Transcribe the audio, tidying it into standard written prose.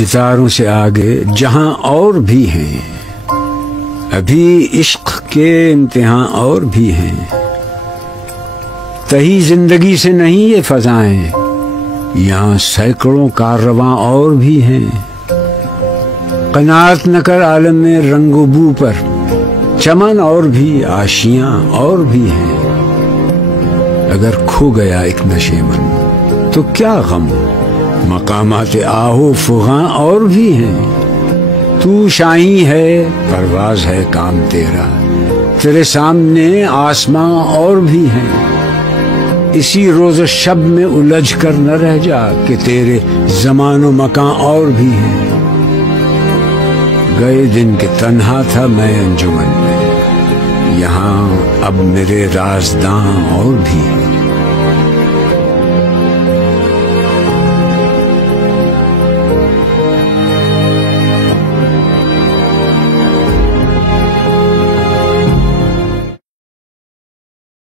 ستاروں سے آگے جہاں اور بھی ہیں، ابھی عشق کے امتحان اور بھی ہیں، تہی زندگی سے نہیں یہ فضائیں، یہاں سینکڑوں کاررواں اور بھی ہیں۔ قناعت نہ کر عالم میں رنگ و بو پر، چمن اور بھی آشیاں اور بھی ہیں، اگر کھو گیا ایک نشے من تو کیا غم، مقامات آہو فغاں اور بھی ہیں۔ تو شاہی ہے پرواز ہے کام تیرا، تیرے سامنے آسماں اور بھی ہیں، اسی روز و شب میں الجھ کر نہ رہ جا کہ تیرے زمان و مکان اور بھی ہیں۔ گئے دن کے تنہا تھا میں انجمن میں، یہاں اب میرے رازداں اور بھی ہیں۔